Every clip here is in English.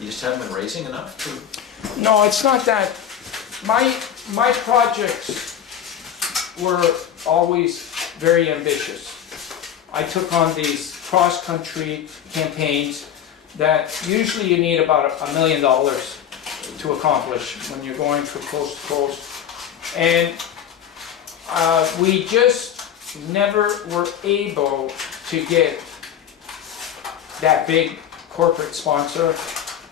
You just haven't been raising enough to... No, it's not that. My projects were always very ambitious. I took on these cross-country campaigns that usually you need about $1 million to accomplish when you're going from coast to coast. And we just never were able to get that big corporate sponsor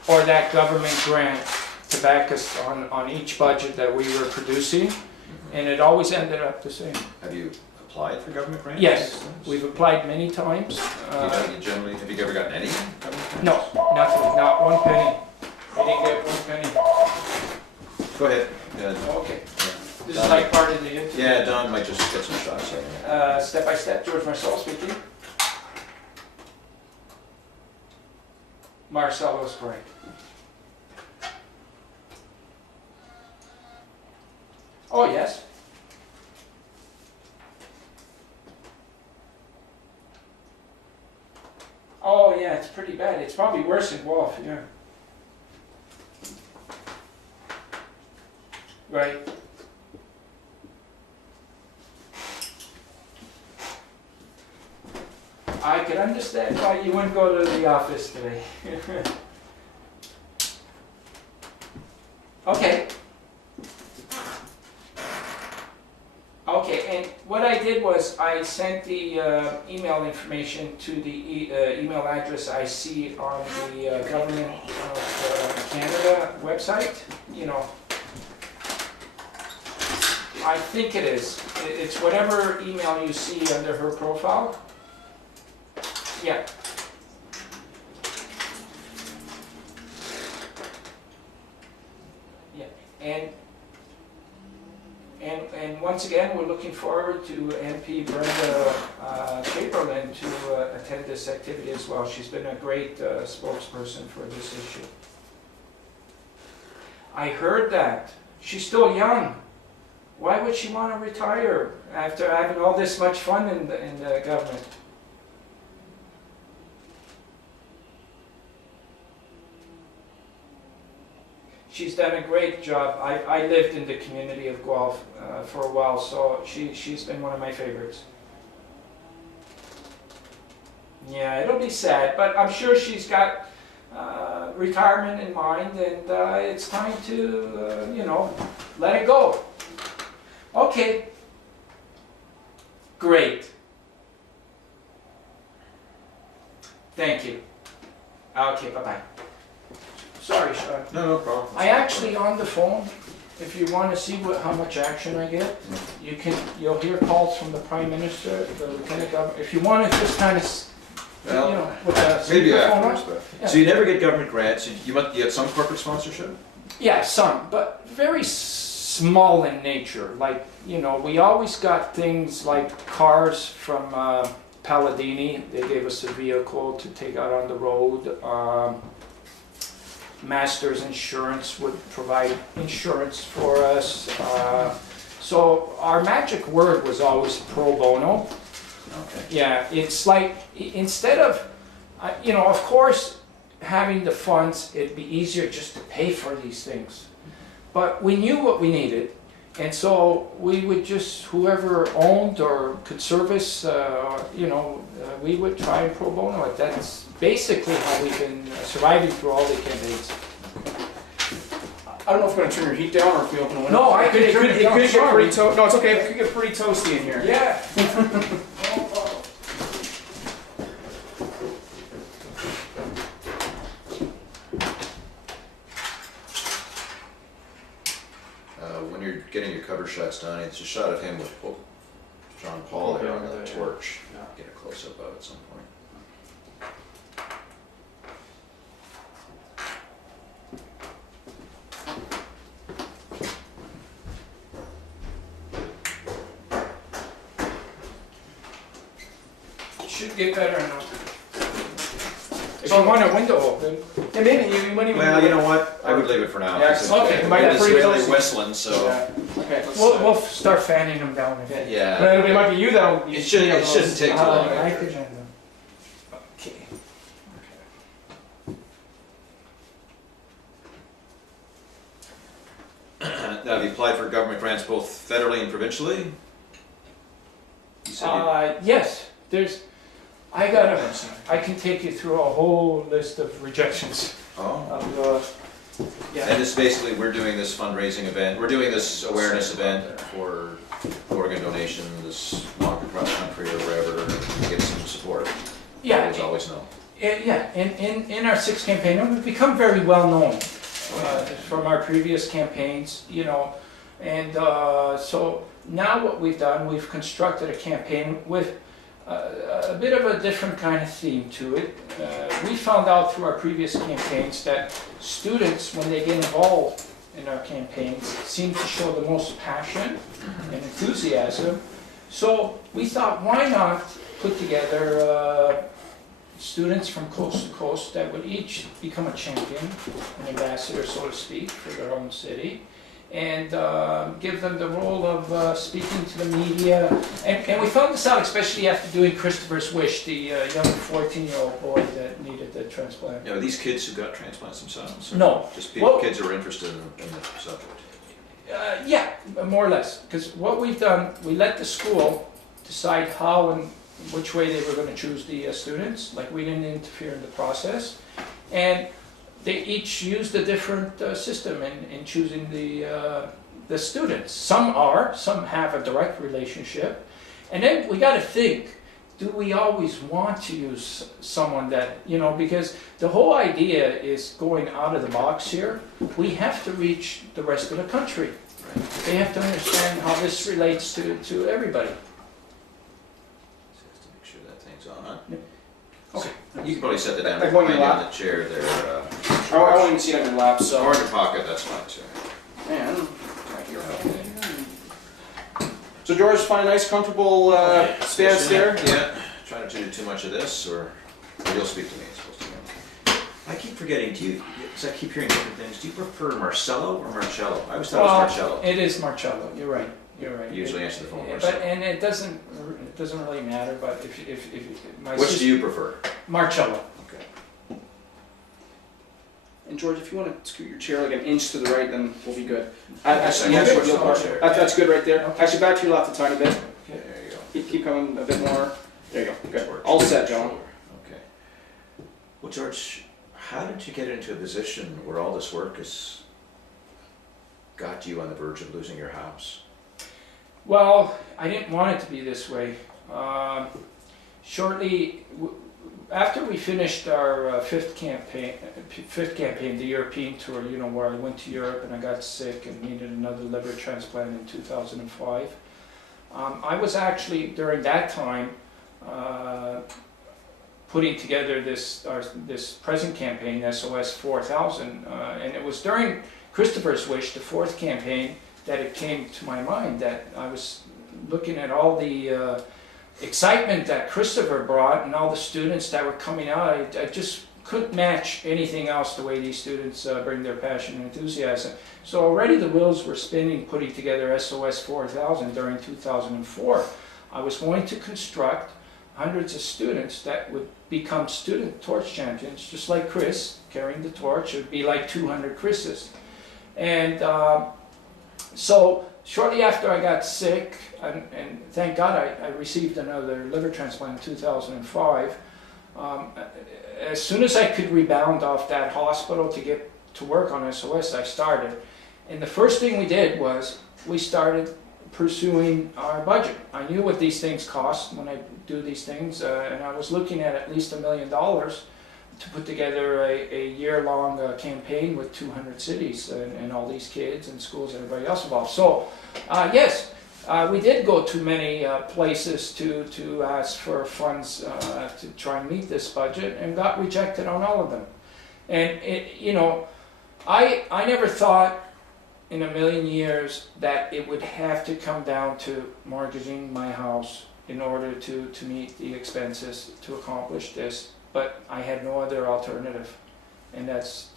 or that government grant to back us on each budget that we were producing, and it always ended up the same. Have you applied for government grants? Yes, we've applied many times. You generally, have you ever gotten any government grants? No, nothing, not one penny. We didn't get one penny. Go ahead. Yeah. Okay. This is like part of the interview. Yeah, Don might just get some shots. Step by step, George Marcello speaking. Marcello is correct. Oh, yes. Oh, yeah, it's pretty bad. It's probably worse in Guelph, yeah. Right. I could understand why you wouldn't go to the office today. Okay. Okay, and what I did was I sent the email information to the email address I see on the Government of Canada website. You know, I think it is. It's whatever email you see under her profile. Yeah. Yeah, and once again, we're looking forward to MP Brenda Chamberlain to attend this activity as well. She's been a great spokesperson for this issue. I heard that. She's still young. Why would she want to retire after having all this much fun in the government? She's done a great job. I lived in the community of Guelph for a while, so she's been one of my favorites. Yeah, it'll be sad, but I'm sure she's got retirement in mind, and it's time to, you know, let it go. Okay. Great. Thank you. Okay, bye-bye. Sorry, Sean. No problem. I actually on the phone, if you want to see how much action I get, you'll hear calls from the Prime Minister, the Lieutenant Governor. If you want to just kind of, you know, with the maybe speakerphone afterwards, on. but Yeah. so you never get government grants. You get some corporate sponsorship. Yeah, some, but very small in nature. Like, you know, we always got things like cars from Palladini. They gave us a vehicle to take out on the road. Masters Insurance would provide insurance for us. So our magic word was always pro bono. Okay. Yeah, it's like, instead of, you know, of course, having the funds, it'd be easier just to pay for these things. But we knew what we needed, and so we would just, whoever owned or could service, you know, we would try and pro bono it. That's basically how we've been surviving through all the campaigns. I don't know if we're going to turn your heat down or if we open the window. No, I could turn it down. It could get pretty no, it's okay. It could get pretty toasty in here. Yeah. When you're getting your cover shots done, it's a shot of him with John Paul there on the torch. Yeah. Get a close up of it at some point. Should get better now. If you want a window open. Yeah, maybe you might even. Well, you know what? I would leave it for now. Yeah, because okay, it might is be pretty really toasty. whistling, so Yeah. Okay. Let's, We'll start fanning them down a bit. yeah. But it might be you that'll. It shouldn't take too long. I could handle them. Okay. Have you applied for government grants both federally and provincially? You said Yes, I can take you through a whole list of rejections. Oh. Yeah. And this basically, we're doing this fundraising event, we're doing this awareness event for organ donation, this walk across country or wherever, to get some support. Yeah. As always know. Yeah, in our sixth campaign, and we've become very well known from our previous campaigns, you know, and so now what we've done, we've constructed a campaign with a bit of a different kind of theme to it. We found out through our previous campaigns that students, when they get involved in our campaigns, seem to show the most passion and enthusiasm. So we thought, why not put together students from coast to coast that would each become a champion, an ambassador, so to speak, for their own city, and give them the role of speaking to the media. And we found this out especially after doing Kristopher's Wish, the young 14-year-old boy that needed the transplant. Are these kids who got transplants themselves? Or No. Just people, kids who are interested in the subject? Yeah, more or less. Because what we've done, we let the school decide how and which way they were going to choose the students. Like, we didn't interfere in the process. And they each used a different system in choosing the students. Some have a direct relationship. And then we got to think, do we always want to use someone that, you know, because the whole idea is going out of the box here. We have to reach the rest of the country. They have to understand how this relates to everybody. Just to make sure that thing's on, huh? Yeah. Okay. You can probably set that down Like going behind you in on the chair there. I won't even see it on your lap, so. Or in your pocket, that's fine too. Man, right here. So George, find a nice, comfortable stance there. Yeah. Try not to do too much of this, or you'll speak to me. It's supposed to. I keep forgetting. Because I keep hearing different things. Do you prefer Marcello or Marcello? I always thought it was Marcello. It is Marcello. You're right. You're right. You usually answer the phone. But and it doesn't really matter. But if my Which do you prefer? Marcello. Okay. And George, if you want to scoot your chair like an inch to the right, then we'll be good. Actually, Yeah, switch sure, the chair. that's good right there. Okay. Actually, back to your left a tiny bit. Okay, there you go. Keep coming a bit more. There you go. Good. Sure, All sure, set, John. sure. Okay. Well, George, how did you get into a position where all this work has got you on the verge of losing your house? Well, I didn't want it to be this way. Shortly after we finished our fifth campaign, the European tour, you know, where I went to Europe and I got sick and needed another liver transplant in 2005. I was actually, during that time, putting together this present campaign, SOS4000, and it was during Kristopher's Wish, the fourth campaign, that it came to my mind that I was looking at all the excitement that Kristopher brought and all the students that were coming out. I just couldn't match anything else the way these students bring their passion and enthusiasm. So already the wheels were spinning putting together SOS4000 during 2004. I was going to construct hundreds of students that would become student torch champions, just like Chris carrying the torch. It would be like 200 Chris's. And so shortly after I got sick, and thank God I received another liver transplant in 2005, as soon as I could rebound off that hospital to get to work on SOS, I started. And the first thing we did was we started pursuing our budget. I knew what these things cost when I do these things, and I was looking at least $1 million to put together a year-long campaign with 200 cities and all these kids and schools and everybody else involved. So, yes, we did go to many places to ask for funds to try and meet this budget, and got rejected on all of them. And you know, I never thought in a million years that it would have to come down to mortgaging my house in order to meet the expenses to accomplish this. But I had no other alternative, and that's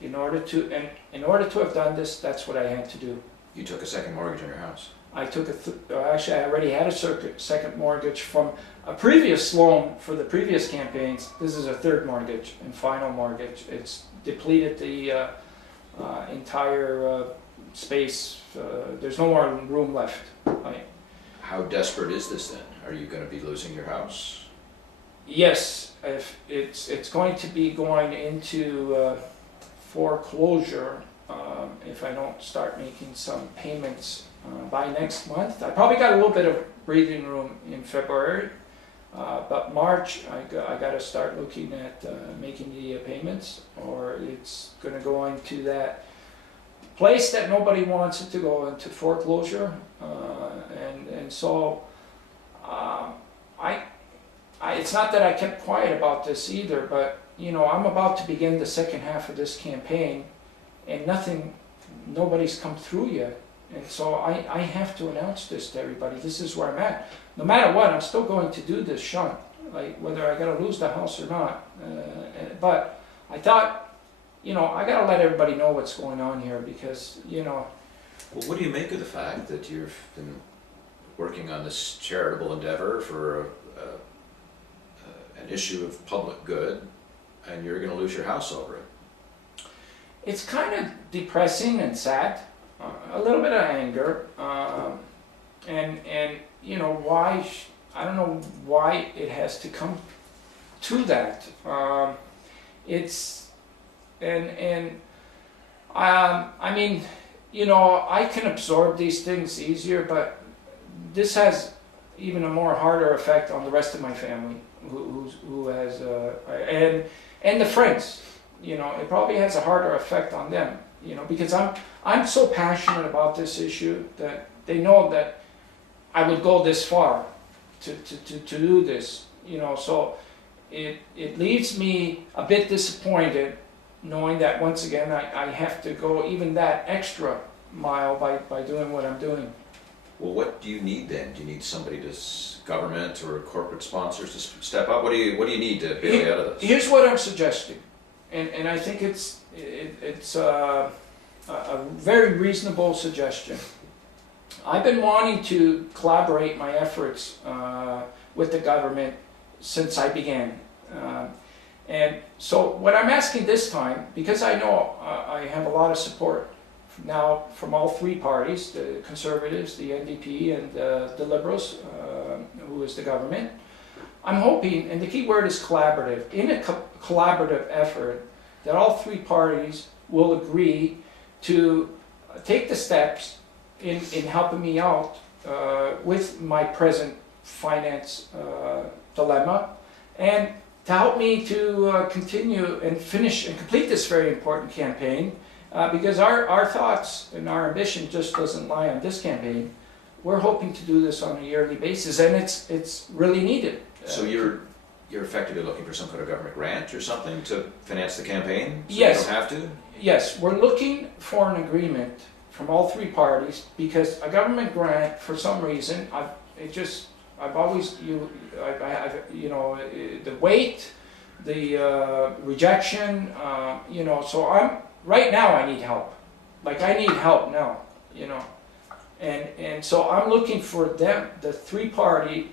in order to have done this, that's what I had to do. You took a second mortgage on your house. I took actually I already had a second mortgage from a previous loan for the previous campaigns. This is a third mortgage and final mortgage. It's depleted the entire space, there's no more room left. How desperate is this then? Are you going to be losing your house? Yes, if it's going to be going into foreclosure if I don't start making some payments by next month. I probably got a little bit of breathing room in February, but March I got to start looking at making the payments, or it's going to go into that place that nobody wants it to go into, foreclosure, and so it's not that I kept quiet about this either, but you know, I'm about to begin the second half of this campaign, and nobody's come through yet, and so I have to announce this to everybody. This is where I'm at. No matter what, I'm still going to do this shunt, like whether I got to lose the house or not. But I thought, you know, I got to let everybody know what's going on here, because you know. Well, what do you make of the fact that you've been working on this charitable endeavor for an issue of public good, and you're going to lose your house over it? It's kind of depressing and sad, a little bit of anger, and you know why. I don't know why it has to come to that. I mean, you know, I can absorb these things easier, but this has even a more harder effect on the rest of my family, who has and the friends. You know, it probably has a harder effect on them. You know, because I'm so passionate about this issue that they know that I would go this far to do this. You know, so it leaves me a bit disappointed, knowing that once again I have to go even that extra mile by doing what I'm doing. Well, what do you need then? Do you need somebody government or corporate sponsors to step up? What do you need to bail you out of this? Here's what I'm suggesting, and I think it's a very reasonable suggestion. I've been wanting to collaborate my efforts with the government since I began. And so what I'm asking this time, because I know I have a lot of support now from all three parties, the Conservatives, the NDP, and the Liberals, who is the government, I'm hoping, and the key word is collaborative, in a collaborative effort, that all three parties will agree to take the steps in helping me out with my present finance dilemma, and to help me to continue and finish and complete this very important campaign, because our thoughts and our ambition just doesn't lie on this campaign. We're hoping to do this on a yearly basis, and it's really needed. So you're effectively looking for some kind of government grant or something to finance the campaign? So Yes. You don't have to? Yes, we're looking for an agreement from all three parties, because a government grant, for some reason, I've always, you know, the weight, the rejection, you know, so right now I need help. Like, I need help now, you know. And so I'm looking for them, the three-party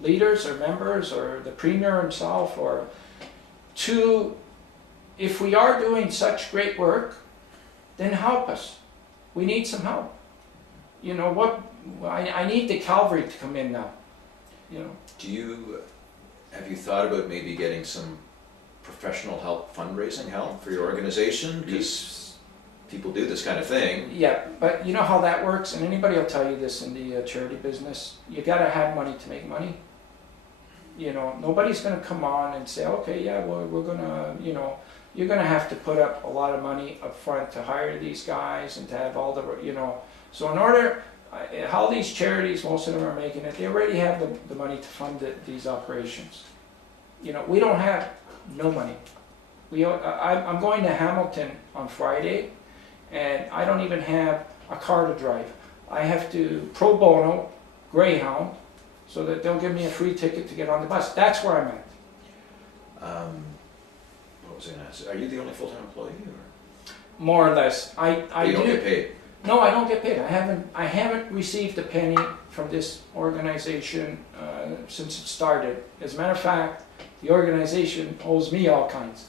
leaders or members, or the Premier himself, or if we are doing such great work, then help us. We need some help. You know what? I need the cavalry to come in now. You know. Have you thought about maybe getting some professional help, fundraising help for your organization? Because people do this kind of thing. Yeah, but you know how that works, and anybody will tell you this in the charity business. You got to have money to make money. You know, nobody's going to come on and say, okay, yeah, well, we're going to, you know, you're going to have to put up a lot of money up front to hire these guys and to have all the, you know. So in order, how these charities, most of them are making it, they already have the money to fund these operations. You know, we don't have no money. I'm going to Hamilton on Friday, and I don't even have a car to drive. I have to pro bono Greyhound, so that they'll give me a free ticket to get on the bus. That's where I'm at. What was I going to ask? Are you the only full-time employee? Or? More or less. You don't get paid? No, I don't get paid. I haven't received a penny from this organization since it started. As a matter of fact, the organization owes me all kinds.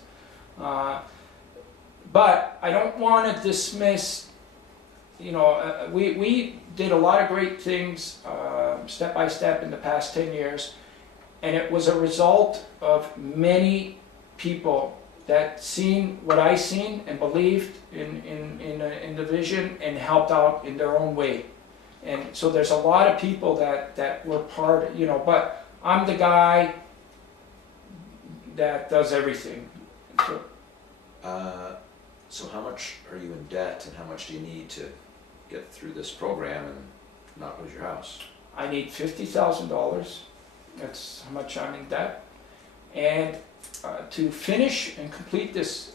But I don't want to dismiss, we did a lot of great things step by step in the past 10 years, and it was a result of many people that seen what I seen and believed in the vision and helped out in their own way. And so there's a lot of people that were part, but I'm the guy that does everything. So how much are you in debt, and how much do you need to get through this program and not lose your house? I need $50,000. That's how much I'm in debt. And to finish and complete this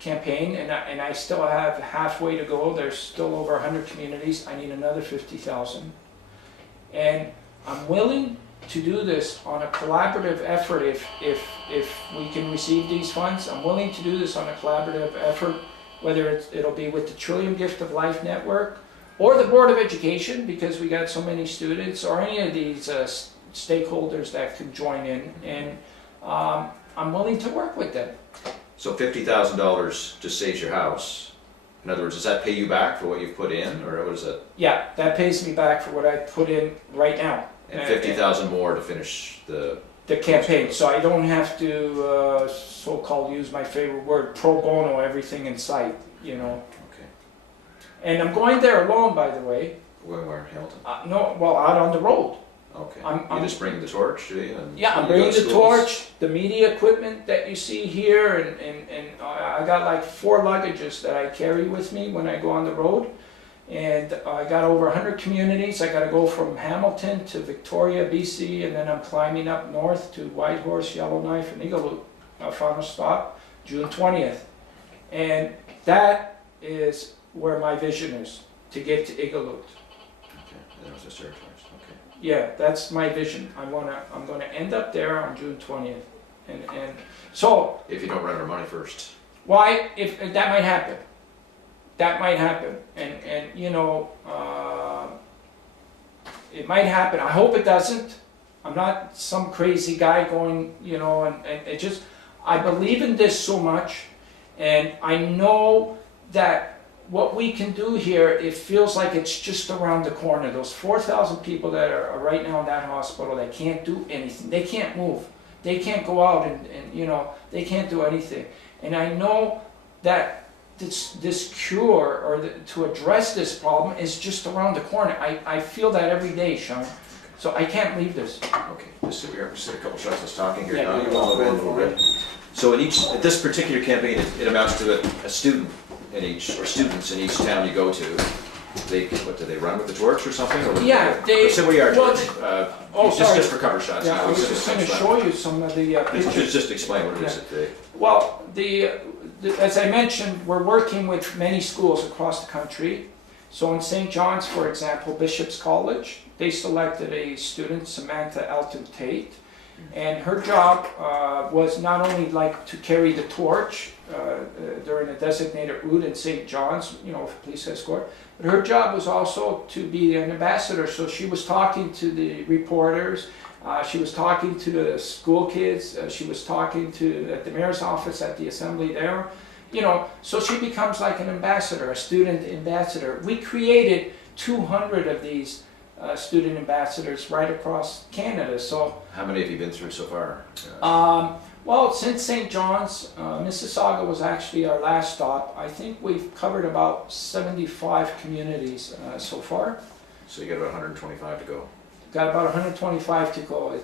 campaign, and I still have halfway to go. There's still over 100 communities. I need another 50,000. And I'm willing to do this on a collaborative effort if we can receive these funds. I'm willing to do this on a collaborative effort, whether it'll be with the Trillium Gift of Life Network or the Board of Education, because we got so many students, or any of these stakeholders that can join in, and I'm willing to work with them. So $50,000 just saves your house. In other words, does that pay you back for what you've put in, or what is that? Yeah, that pays me back for what I put in right now. And 50,000 more to finish the campaign, so I don't have to so-called, use my favorite word, pro bono everything in sight, Okay. And I'm going there alone, by the way. Where, Hamilton? No, well, out on the road. Okay. I'm you just bring the torch, do you? And Yeah, I'm you go bringing to the schools? torch, the media equipment that you see here, and I got like 4 luggages that I carry with me when I go on the road. And I got over 100 communities. I got to go from Hamilton to Victoria, BC, and then I'm climbing up north to Whitehorse, Yellowknife, and Iqaluit. Our final stop, June 20th. And that is where my vision is, to get to Iqaluit. Okay, and there was this territories. Okay. Yeah, that's my vision. I'm gonna end up there on June 20th. And so, If you don't run out of money first. why, if that might happen. That might happen, and it might happen. I hope it doesn't. I'm not some crazy guy going, and it just, I believe in this so much, and I know that what we can do here, it feels like it's just around the corner. Those 4,000 people that are right now in that hospital, they can't do anything. They can't move. They can't go out and they can't do anything. And I know that this cure, or to address this problem, is just around the corner. I feel that every day, Sean. So I can't leave this. Okay, just sit here. Just sit a couple shots of us talking here. Yeah, now. you're You want to welcome. go a little bit. So at this particular campaign, it amounts to a student in each, or students in each town you go to. What do they run with the torch or something? Or Yeah, they. So we are. Well, Just for cover shots. Yeah, I was just going to show you some of the pictures. Just explain what it is that they. Well, as I mentioned, we're working with many schools across the country. So in St. John's, for example, Bishop's College, they selected a student, Samantha Elton Tate, and her job was not only like to carry the torch during a designated route in St. John's, police escort, but her job was also to be an ambassador. So she was talking to the reporters, she was talking to the school kids, she was talking at the mayor's office, at the assembly there, so she becomes like an ambassador, a student ambassador. We created 200 of these student ambassadors right across Canada. So How many have you been through so far? well, since St. John's, Mississauga was actually our last stop. I think we've covered about 75 communities so far. So you got about 125 to go. Got about 125 to go.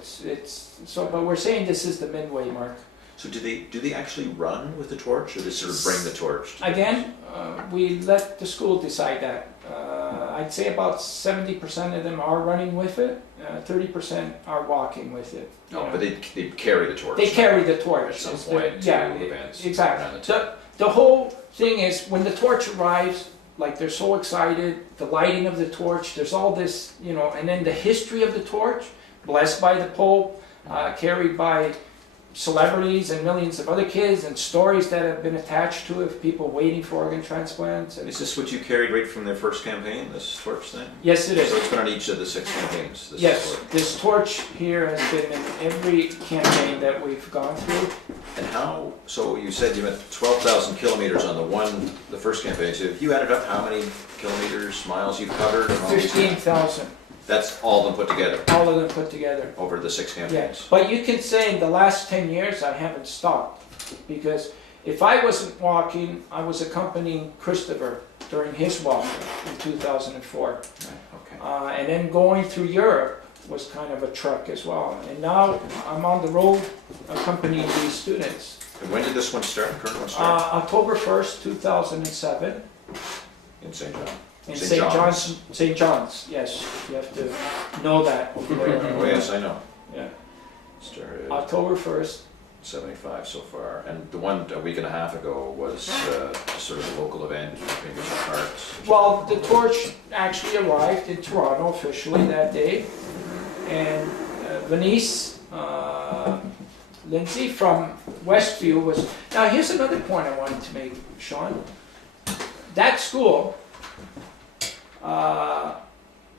But we're saying this is the midway mark. So do they actually run with the torch, or they sort of bring the torch? Again, we let the school decide that. I'd say about 70% of them are running with it, 30% are walking with it. No, but they carry the torch. They carry the torch. At some It's point to events around exactly. the town. The whole thing is, when the torch arrives, like, they're so excited, the lighting of the torch, there's all this, and then the history of the torch, blessed by the Pope, carried by celebrities and millions of other kids, and stories that have been attached to it, people waiting for organ transplants. And Is this what you carried right from the first campaign, this torch thing? yes, it is. So it's been on each of the 6 campaigns? This Yes, torch. this torch here has been in every campaign that we've gone through. And how, so you said you went 12,000 kilometers on the first campaign, so if you added up how many kilometers, miles you've covered? And all these- 15,000, That's all of them put together, all of them put together. over the 6 campaigns? Yes, but you can say in the last 10 years I haven't stopped, because if I wasn't walking, I was accompanying Kristopher during his walk in 2004. Right, okay. And then going through Europe was kind of a trek as well. And now I'm on the road accompanying these students. And when did this one start, the current one start? October 1st, 2007, In St. John? in St. St. John's. John's, St. John's, yes. You have to know that over there. Oh, yes, I know. Yeah. Started October 1st. 75 so far, and the one a week and a half ago was sort of a local event, maybe some parks. Well, the torch actually arrived in Toronto officially that day, and Venice Lindsay from Westview was. Now, here's another point I wanted to make, Sean. That school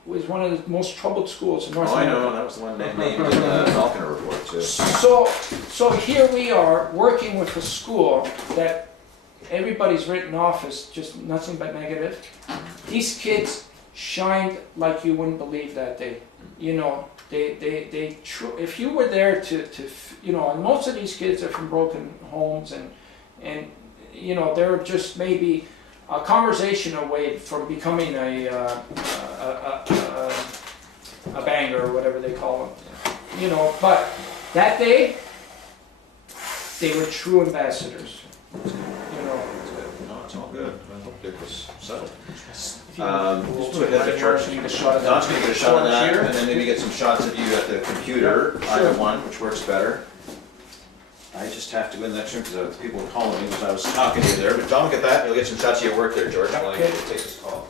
was one of the most troubled schools in North Oh, I America. know, that was the one named in the Falconer report too. So here we are working with a school that everybody's written off as just nothing but negative. These kids shined like you wouldn't believe that day. You know, if you were there you know, and most of these kids are from broken homes, and you know, they're just maybe a conversation away from becoming a banger or whatever they call them. You know, but that day, they were true ambassadors. You know. No, it's all good. I hope it was settled. Just So we have the chart. Need a shot of Don's gonna get a shot of that, Here. and then maybe get some shots of you at the computer, Sure. either one, which works better. I just have to go in the next room because people were calling me because I was talking to you there, but Don will get that, and you'll get some shots of you at work there, George, while you Okay. take this call.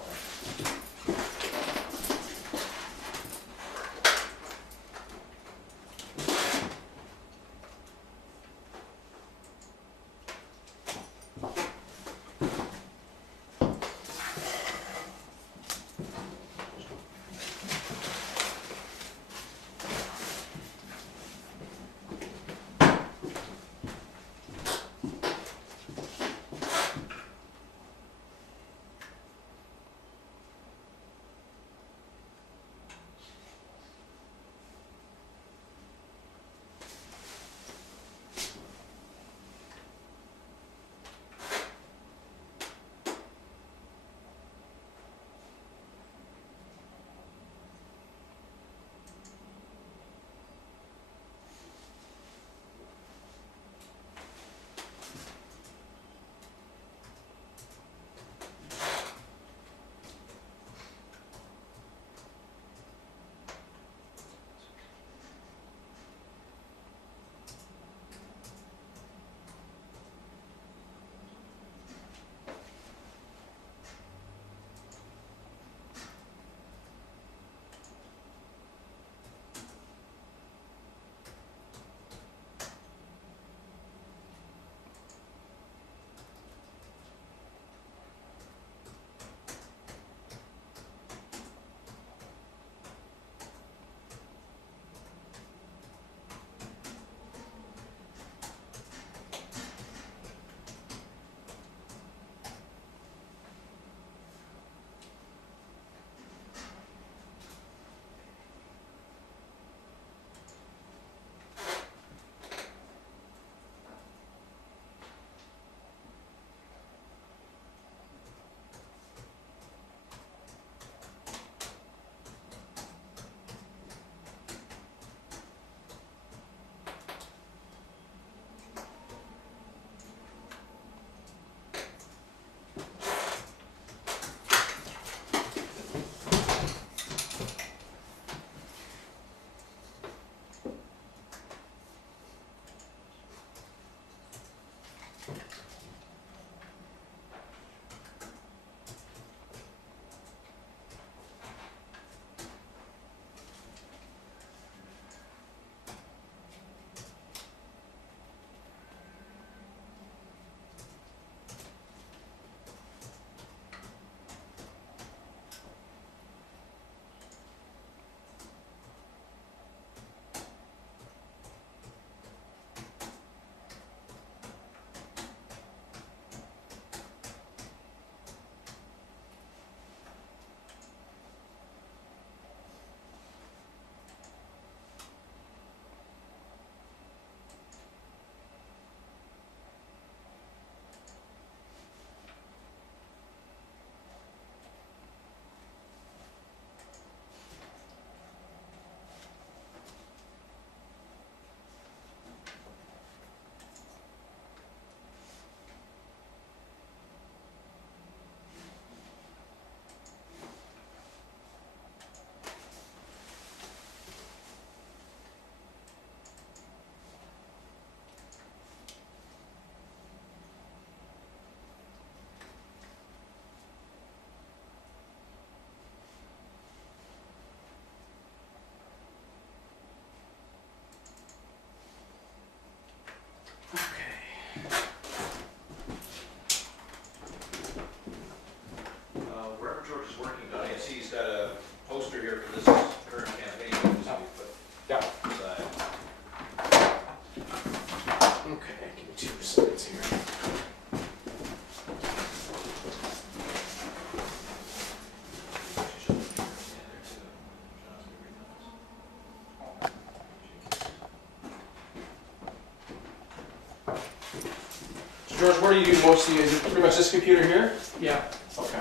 George, where do you do most of the, is it pretty much this computer here? Yeah. Okay.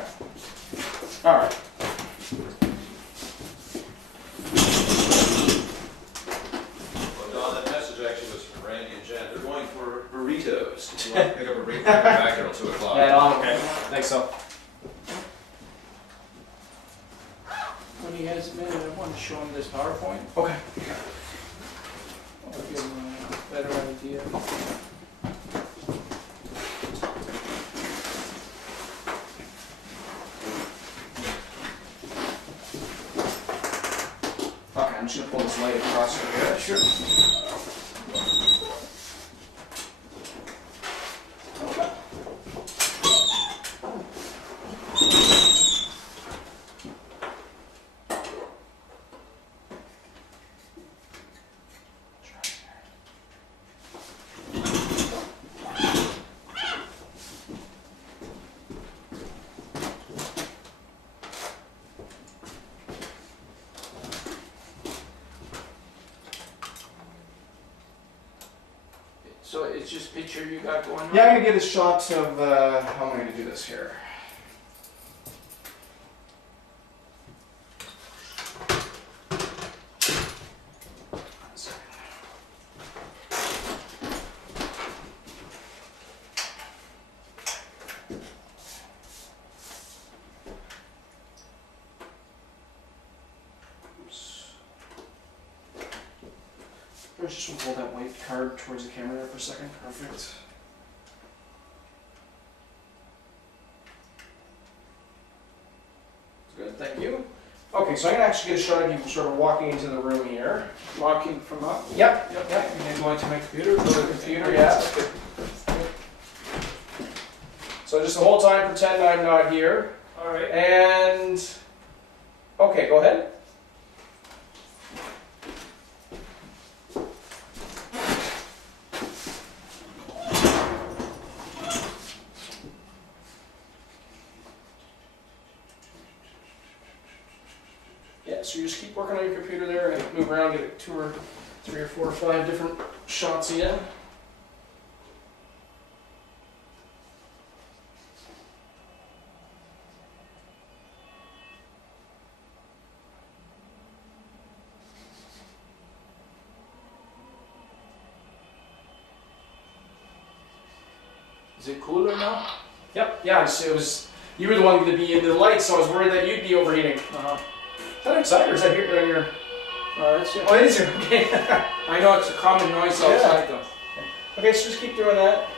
All right. Well, Don, that message actually was from Randy and Jen. They're going for burritos. If you want to pick up a burrito, come back here till 2 o'clock. Okay. Thanks, so. When he has a minute, I want to show him this PowerPoint. Okay. I'll give him a better idea. Okay, I'm just gonna pull this light across here. Yeah, sure. So it's just picture you got going on? Yeah, I'm gonna get a shot of how am I gonna do this here? Let's just hold that white card towards the camera there for a second. Perfect. Good, thank you. Okay, so I'm gonna actually get a shot of you sort of walking into the room here. Walking from up? Yep. And then going to my computer, go to the computer, Yeah. yeah. So just the whole time pretend I'm not here. All right. And okay, go ahead. Yeah, so you just keep working on your computer there and move around, get 2 or 3 or 4 or 5 different shots in. Is it cooler now? Yep, yeah, it was, you were the one going to be in the light, so I was worried that you'd be overheating. Uh-huh. Is that outside or is that here on your... That's it. Oh, it is here, okay. I know it's a common noise Yeah. outside though. Okay, so just keep doing that.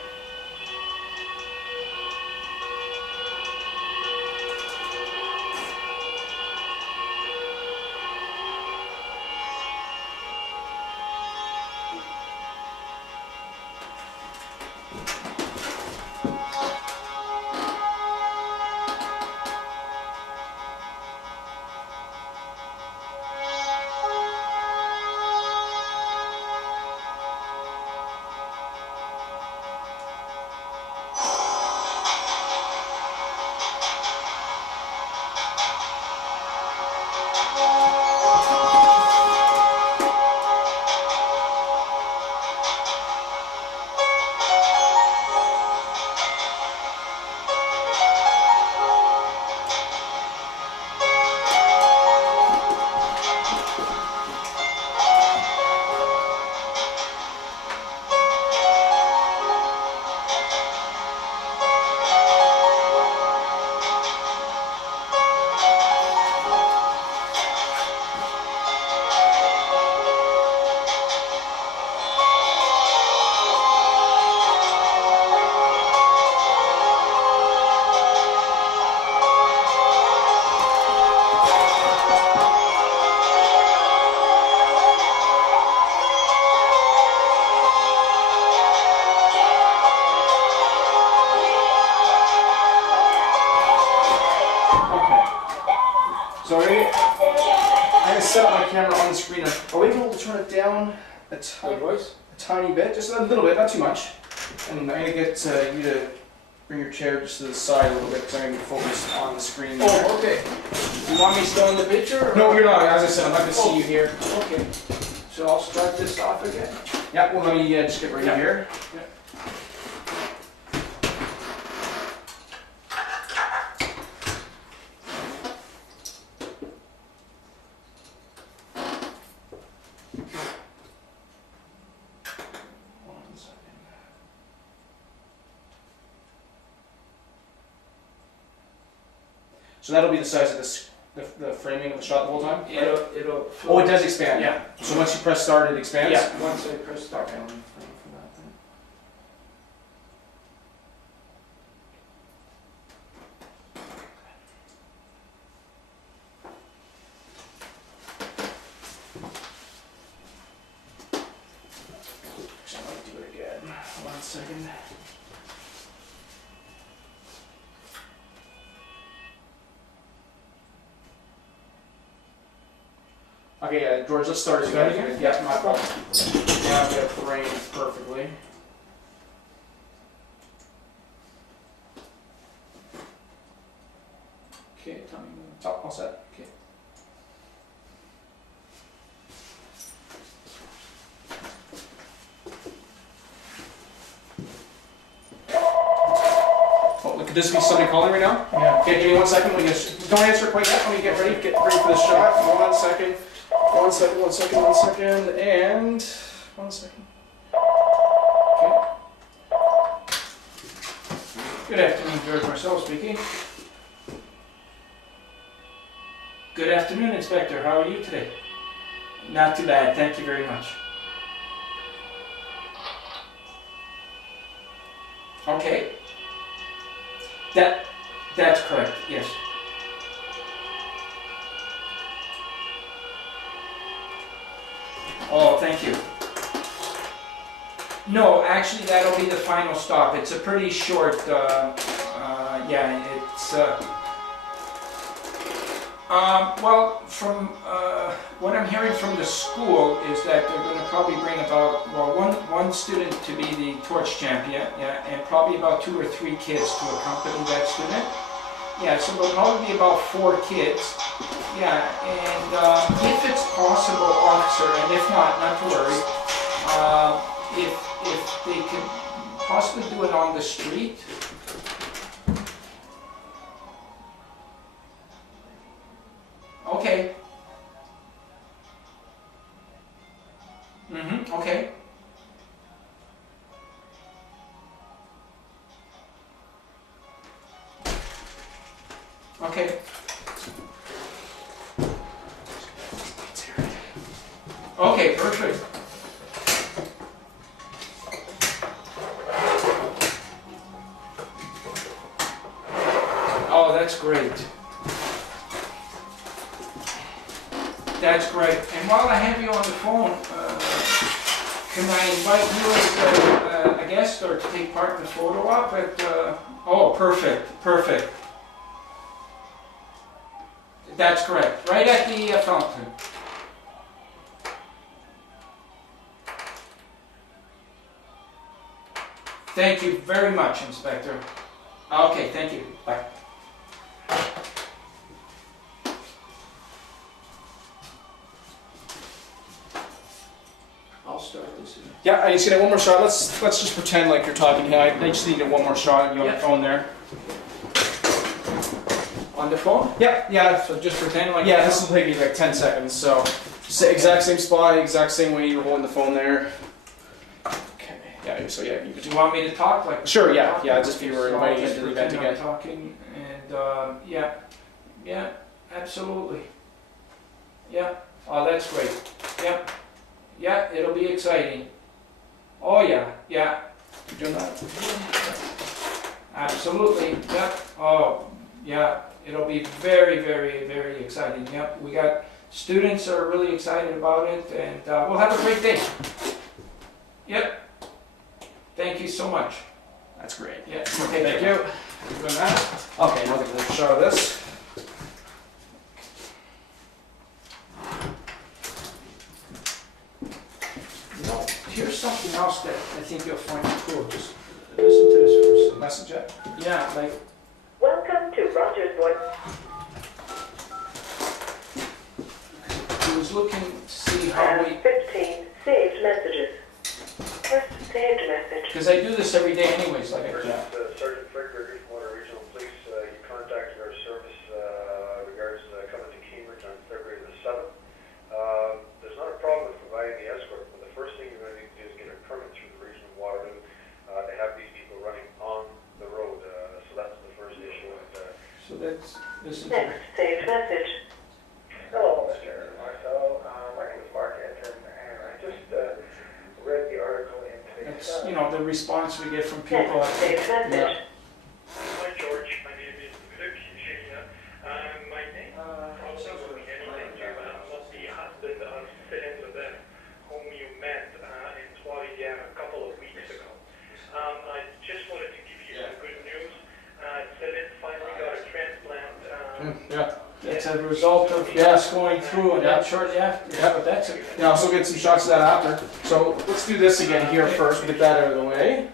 So I'm gonna set up my camera on the screen. Are we able to turn it down a tiny bit? Just a little bit, not too much. And I'm gonna get you to bring your chair just to the side a little bit because I'm gonna be focused on the screen there. Oh, okay. You want me still in the picture? Or? No, you're not. As I said, I'm not gonna see you here. Okay. So I'll start this off again. Yeah, well, let me just get right Yeah. here. Yeah. So that'll be the size of this, the framing of the shot the whole time? It'll. Oh, it does expand? Yeah. So once you press start, it expands? Yeah, once I press start. Okay. Actually, I might do it again. Hold on a second. Okay, yeah, George, let's start it again. Yeah, my problem. Now I've got it framed perfectly. Okay, tell me. Oh, all set. Okay. Oh, look, could this be somebody calling right now? Yeah. Okay, give me 1 second. Don't answer it quite yet. Let me get ready for the shot. 1 second. 1 second, 1 second, 1 second, and 1 second. Okay. Good afternoon, George Marcello speaking. Good afternoon, Inspector. How are you today? Not too bad, thank you very much. Okay. That's correct, yes. Oh, thank you. No, actually that'll be the final stop. It's a pretty short, yeah, it's, well, from what I'm hearing from the school is that they're going to probably bring about, well, one student to be the torch champion, yeah, and probably about 2 or 3 kids to accompany that student. Yeah, so there'll probably be about 4 kids. Yeah, and if it's possible, officer, and if not to worry, if they could possibly do it on the street. Okay. Okay. Okay. Okay, perfect. Oh, that's great. That's great. And while I have you on the phone, can I invite you as a guest or to take part in the photo op at, oh, perfect, perfect. That's correct. Right at the fountain. Thank you very much, Inspector. Okay, thank you. Bye. I'll start this. Yeah, I just get one more shot. Let's just pretend like you're talking to him. I just need one more shot of you on the phone there. On the phone? Yeah. So just pretend like. Yeah, this will take you like 10 seconds. So, exact same spot, exact same way you're holding the phone there. Okay. Yeah. So yeah, you could. Do you want me to talk like? Sure. Yeah. Yeah. Just if you were inviting into the event again. Talking and yeah, absolutely. Yeah. Oh, that's great. Yeah. Yeah, it'll be exciting. Oh yeah. You're doing that. Absolutely. Yeah. Oh yeah. It'll be very, very, very exciting. Yep, we got students are really excited about it, and we'll have a great day. Yep. Thank you so much. That's great. Yeah. Okay, thank you. Doing that. Okay, now take a shot of this. You know, here's something else that I think you'll find cool. Just listen to this for a second. Message it. Yeah, like. Welcome to Rogers Voice. He was looking to see how we. 15 saved messages. First saved message. Because I do this every day, anyways. Like. Sergeant Fricker, Water Regional Police, you contacted our service regards coming to Cambridge on February the 7th. There's not a problem with providing the escort, but the first thing you're going to need to do is get a permit through the Regional Water to have these people running on the road. So that's the first issue. And, So let's listen to Next saved message. Hello, Mr. Marcello. My name is Mark Anton, and I just read the article in today's That's, you know, the response we get from people. Next saved message. Yeah. Hi George, my name is Luc Chenia. My name probably will be anything to not the husband of Céline Lebel, whom you met in Trois-Rivières a couple of weeks ago. I just wanted to give you some good news. Céline finally got a transplant. Yeah. It's a result of gas going through and not shortly after. Yeah. But that's a, Yeah, I'll also get some shots of that after. So let's do this again here first, get that out of the way.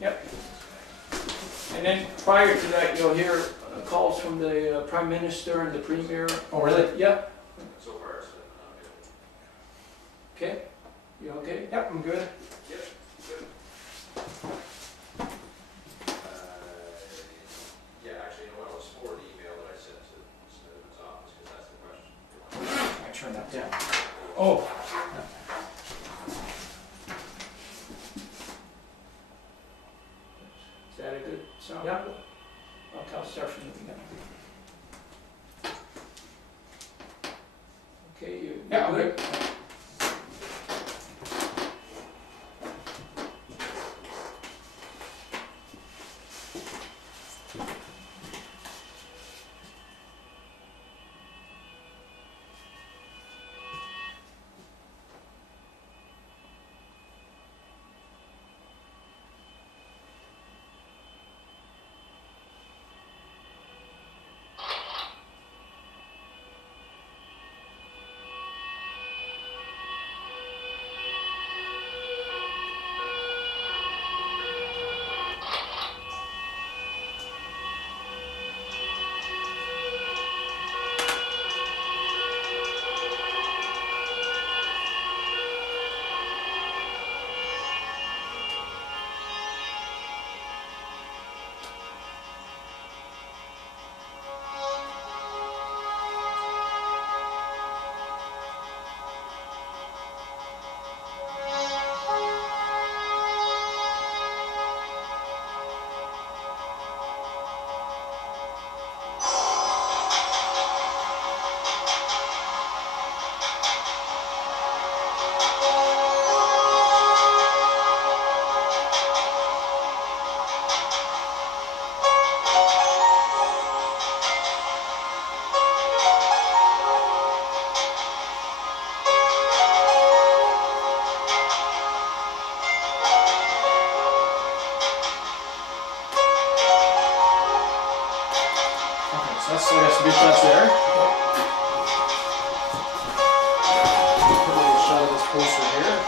and then prior to that, you'll hear calls from the Prime Minister and the Premier. Oh, really? Yeah. So far, it's been, Okay. You okay? Yep, I'm good. yeah, actually, you know what, let's forward the email that I sent to Snowden's office, because that's the question. I turn that down. Oh. Is that a good sound? Yeah. Okay, I'll start from the beginning. Okay, you Yeah, I'm good? good. So that's, I got some good shots there. Put a little shot of this poster here.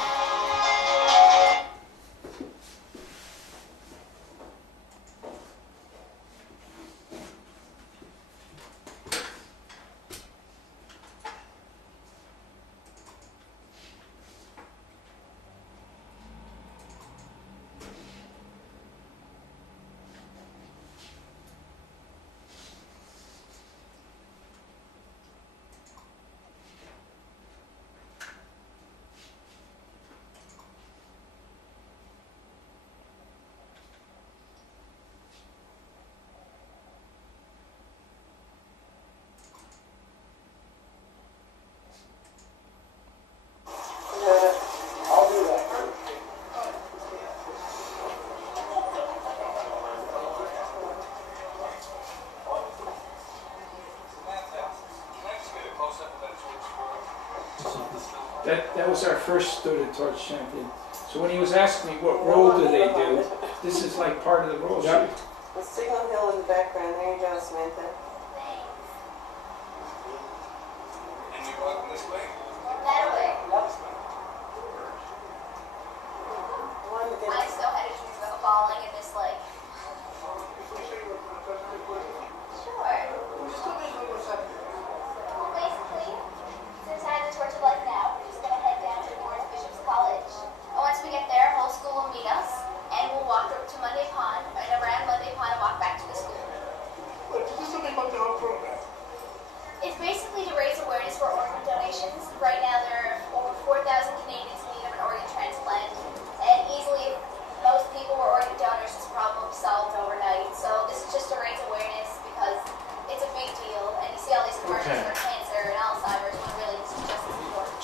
That was our first Student Torch Champion. So when he was asking me what role do they do, this is like part of the role. Yeah. The signal hill in the background. There you go, Samantha. And you walking this way? That way. One that I'm so headed to falling in this lake. Sure. Well, basically, since I have the torch of life now, we're just gonna head down towards Bishop's College. And once we get there, whole school will meet us, and we'll walk up to Monday Pond, and around Monday Pond, and walk back to the school. Something about the whole program. It's basically to raise awareness for organ donations. Right now, there are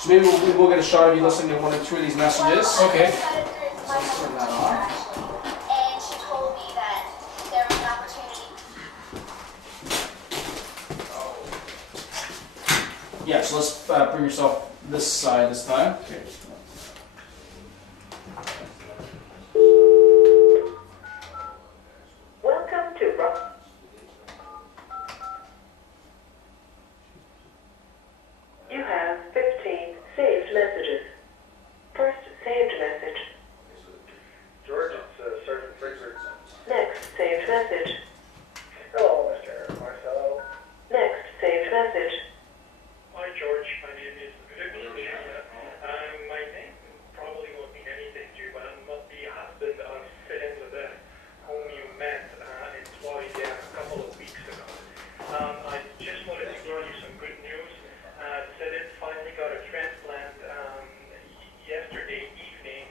So maybe we'll get a shot of you listening to one or two of these messages. Okay. Turn that on. And she told me that there was an opportunity. Yeah, so let's bring yourself this side this time. Okay. Welcome to You have 15 saved messages. First saved message. George, it's Sergeant Fraser. Next saved message. Hello, Mr. Marcello. Next saved message. Hi, George. My name is Kristopher. My name probably won't mean anything to you, but I'm not the husband of Philip, whom you met in Florida a couple of weeks ago. I just wanted to give you some good news. Philip finally got a transplant yesterday evening.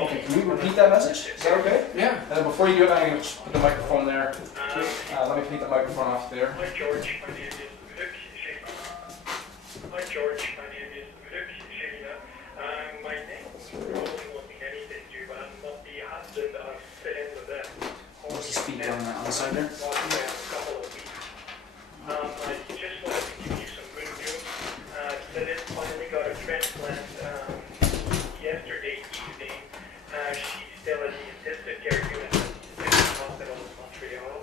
Okay, can we repeat that message? Is that okay? Yeah. Before you do it, I'm going to put the microphone there. Let me take the microphone off there. Hi, George. My name is Hi, George. My name is my name probably won't mean anything to you, but I'm not the husband of Philip. What's the speed on the side there? I just wanted to give you some good news. Philip finally got a transplant yesterday evening. She's still at the intensive care unit at the hospital in Montreal.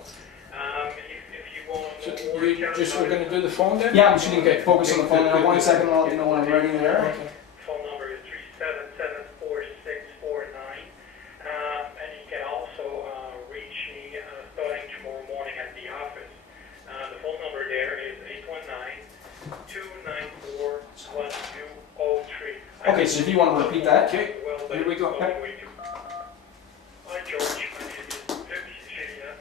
If you want to know more, We're going to do the phone then? Yeah, I'm just going to focus on the phone now. 1 second, I'll let you know when I'm ready there. Okay. phone number is 377-4649. And you can also reach me starting tomorrow morning at the office. The phone number there is 819-294-1203. Okay, so if you want to repeat that. Okay, here we go. Hi, George. My name is Kristopher.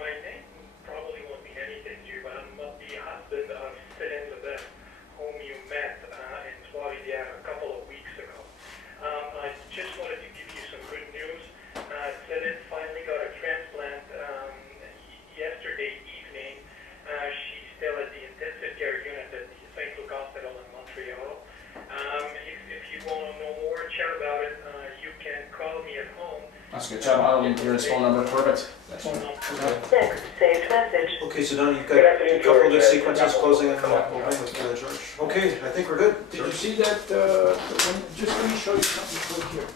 My name probably won't mean anything to you, but I'm not the husband of Philip, whom you met in Florida a couple of weeks ago. I just wanted to give you some good news. Philip finally got a transplant yesterday evening. She's still at the intensive care unit at the St. Luc Hospital in Montreal. If you want to know more, chat about it, you can call me at home. That's good job. I'll hear his phone number. Perfect. Next saved message. Okay, so now you've got a couple of the sequences closing and opening with George. Okay, I think we're good. Did you see that, just let me show you something quick here.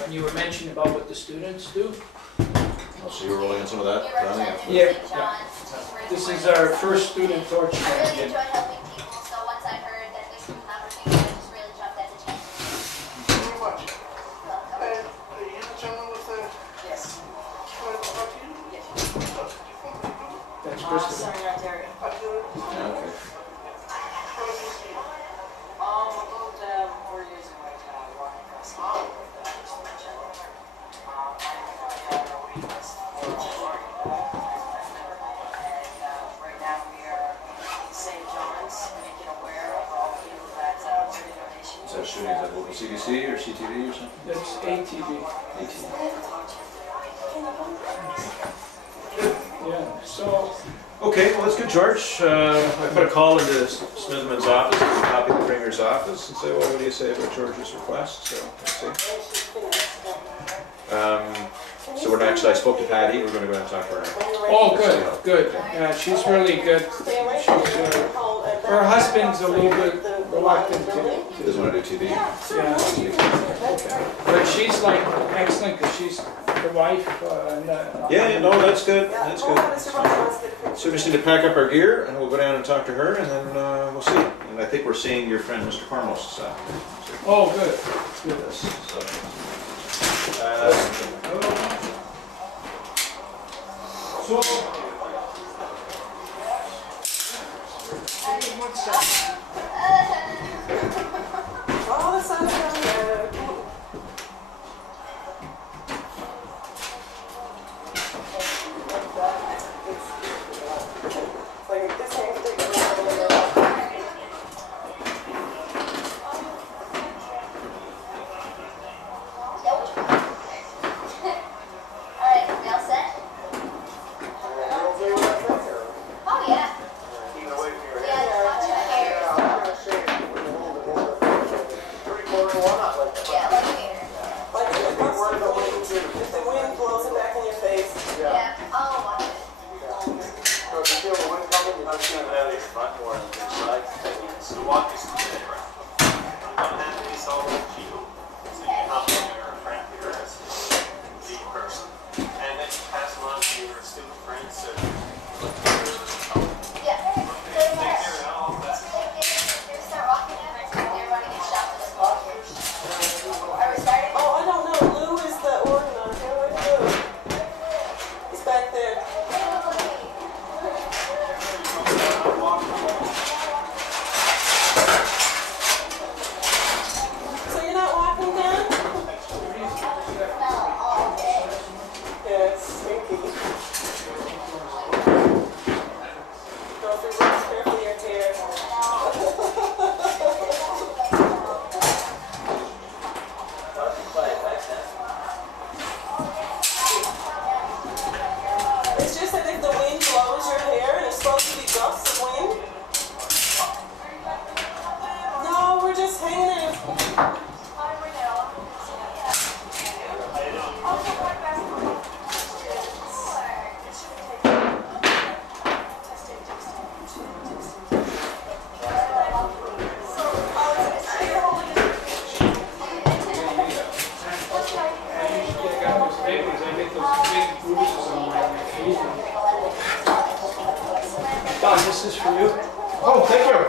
When you were mentioning about what the students do. Oh, so you were rolling in some of that? You're Running representing it. Yeah. St. John's. This is our first student torch I really champion. enjoy helping people, so once I heard that this was an opportunity, I just really jumped at the chance. Very much. Welcome. Are you the gentleman with the... Yes. Can I talk to you? Yes. That's Kristopher. Sorry, not there. Yeah, okay. About 4 years ago, I walked across the hall with Marcello. And right now we are in St. John's, making aware of all people that were in donations. Is that shooting at local CBC or CTV or something? That's ATV. Yeah, so, Okay, well, that's good, George. I put a call into Smithman's office, a copy of the Premier's office, and say, well, what do you say about George's request? So, let's see. So we're actually, I spoke to Patty, we're going to go ahead and talk to her now. oh, good, good. Yeah, she's really good. She's, her husband's a little bit reluctant to, Doesn't want to do TV? yeah. But she's like excellent because she's the wife. Yeah, no, that's good, that's good. So we just need to pack up our gear, and we'll go down and talk to her, and then we'll see. And I think we're seeing your friend, Mr. Cormos, this afternoon. Oh, good. Good. So, Oh, the sun's coming out. It's like this hand can take it all the way up. Alright, we all set? Oh, yeah. Yeah, it's not too it's going to have these front doors on the side. So walk us through it. I'm going to have these all with you. So you can help me your friend here as the person. And then you pass them on to your student friends and Yeah. They start walking in, they're running and shop for the school. Are we starting? Oh, I don't know. Lou is the organizer. Where's Lou? He's back there. So you're not walking down? Yeah, it's stinky. Go through rooms carefully, your tears. It's just that if the wind blows your hair and it's supposed to be gusts of wind. No, we're just hanging out. Don, this is for you. Oh, thank you.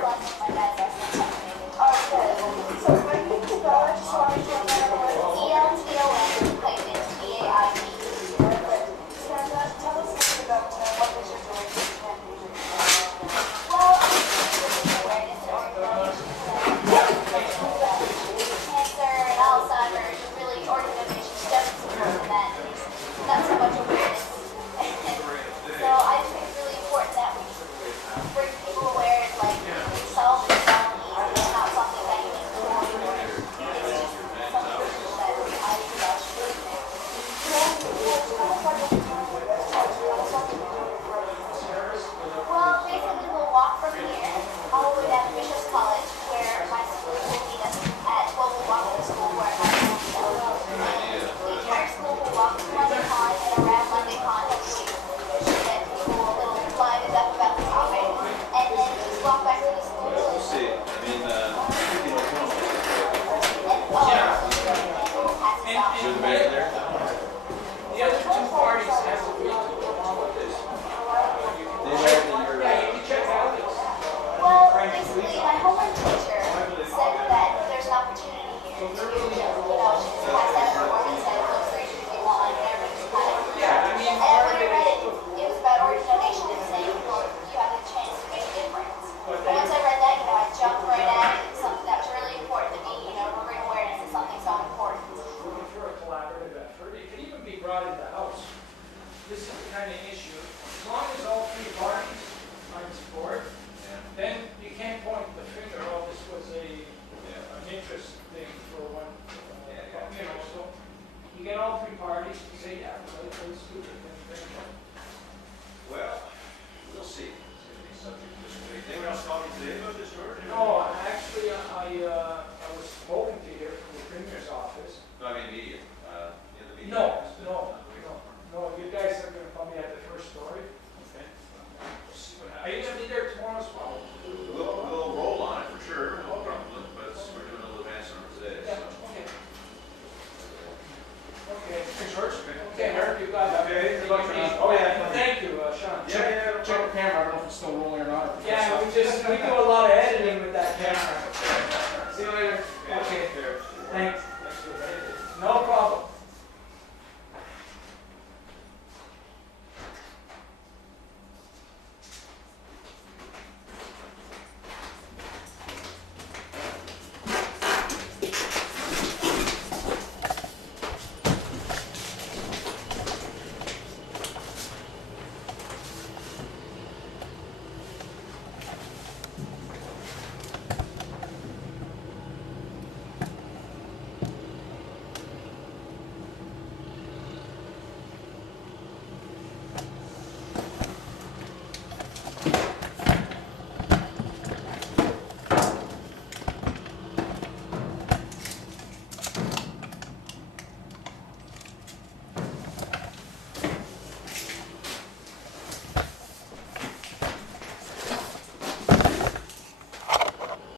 Not so much awareness. So I think it's really important that we bring people aware, like, solve this felony is not something that you ignore. It's just something that I Well, basically we'll walk from here all the way down to Bishop's College, where my school will meet us at, well, we'll walk to the school where my school meets us. And the entire school will walk to Monday Pond and around Monday Pond, hopefully, so that people will line it up about the topic, and then just walk back to the school. We'll see. I mean, you're the mayor there? The other two parties have agreed to go along with this. Yeah, you can check out this. Well, basically, my homeroom teacher said that there's an opportunity here to, she just passed out an ordinance that it looks like it should be law and everything's kind of. Yeah, I mean, And when I read it, it was about organ donation and saying, well, you have a chance to make a difference. But once I read that, I jumped right at it. It's something that was really important to me, to bring awareness to something so important. looking for a collaborative effort. It could even be brought into house. This is the kind of issue, as long as all three parties are in support, then you can't point the finger, oh, this was an interest thing for one, so you get all three parties to say, yeah, let's do it. Well, we'll see. Anyone else talking today about this, George? No, actually, I was hoping to hear from the Premier's office. No, I mean media. In the media. No, you guys are gonna probably have the first story. Okay. Are you gonna be there tomorrow as well? We'll roll on it for sure. No problem. But we're doing a little advance on it today. Yeah, So. okay. Okay, George? Okay, Eric, you got that. Okay, good luck, Sean. Oh, yeah, thank you, Sean. Check the camera, I don't know if it's still rolling or not. Yeah, we do a